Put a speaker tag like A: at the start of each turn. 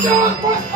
A: Don't watch out!